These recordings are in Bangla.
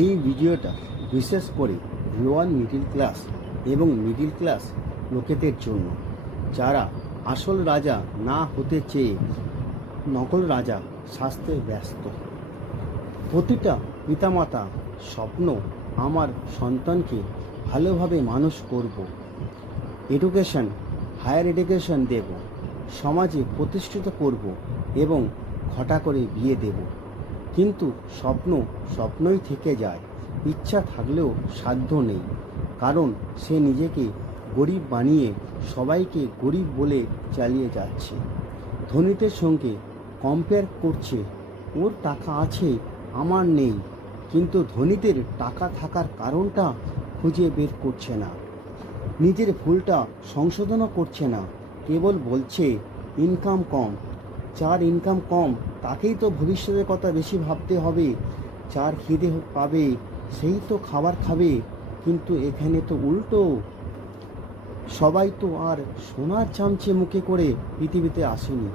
এই ভিডিওটা বিশেষ করে লোয়ার মিডিল ক্লাস এবং মিডিল ক্লাস লোকেদের জন্য, যারা আসল রাজা না হতে চেয়ে নকল রাজা সাজতে ব্যস্ত। প্রতিটা পিতামাতা স্বপ্ন, আমার সন্তানকে ভালোভাবে মানুষ করব, হায়ার এডুকেশন দেব, সমাজে প্রতিষ্ঠিত করব এবং ঘটা করে বিয়ে দেব। কিন্তু স্বপ্নই থেকে যায়, ইচ্ছা থাকলেও সাধ্য নেই। কারণ সে নিজেকে গরিব বানিয়ে সবাইকে গরিব বলে চালিয়ে যাচ্ছে। ধনীদের সঙ্গে কম্পেয়ার করছে, ওর টাকা আছে আমার নেই। কিন্তু ধনীদের টাকা থাকার কারণটা খুঁজে বের করছে না, নিজের ভুলটা সংশোধনও করছে না, কেবল বলছে ইনকাম কম। যার ইনকাম কম তাকেই তো ভবিষ্যতের কথা বেশি ভাবতে হবে। যার খিদে পাবে সেই তো খাবার খাবে। কিন্তু এখানে তো উল্টো, সবাই তো আর সোনার চামচে মুখে করে পৃথিবীতে আসেনি।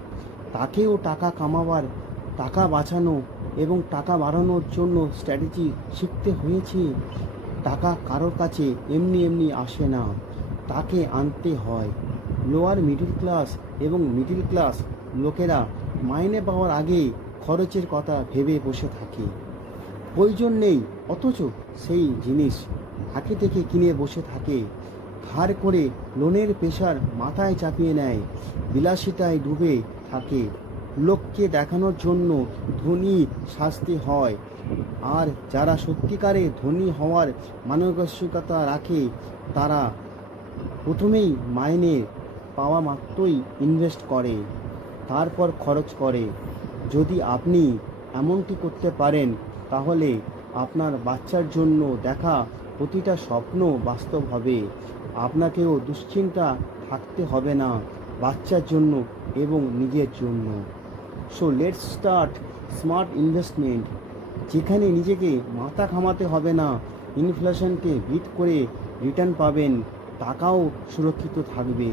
তাকেও টাকা কামাবার, টাকা বাঁচানো এবং টাকা বাড়ানোর জন্য স্ট্র্যাটেজি শিখতে হয়েছে। টাকা কারোর কাছে এমনি এমনি আসে না, তাকে আনতে হয়। লোয়ার মিডিল ক্লাস এবং মিডিল ক্লাস লোকেরা মাইনে পাওয়ার আগে খরচের কথা ভেবে বসে থাকে। প্রয়োজন নেই অথচ সেই জিনিস আগে থেকে কিনে বসে থাকে। ধার করে লোনের প্রেশার মাথায় চাপিয়ে নেয়, বিলাসিতায় ডুবে থাকে। লোককে দেখানোর জন্য ধনী সাজতে হয়। আর যারা সত্যিকারে ধনী হওয়ার মানসিকতা রাখে, তারা প্রথমেই মাইনে পাওয়া মাত্রই ইনভেস্ট করে, তারপর খরচ করে। যদি আপনি এমনটি করতে পারেন, তাহলে আপনার বাচ্চার জন্য দেখা প্রতিটা স্বপ্ন বাস্তব হবে। আপনাকেও দুশ্চিন্তা থাকতে হবে না বাচ্চার জন্য এবং নিজের জন্য। So let's start smart investment, যেখানে নিজেকে মাথা ঘামাতে হবে না। ইনফ্লেশনকে বিট করে রিটার্ন পাবেন, টাকাও সুরক্ষিত থাকবে।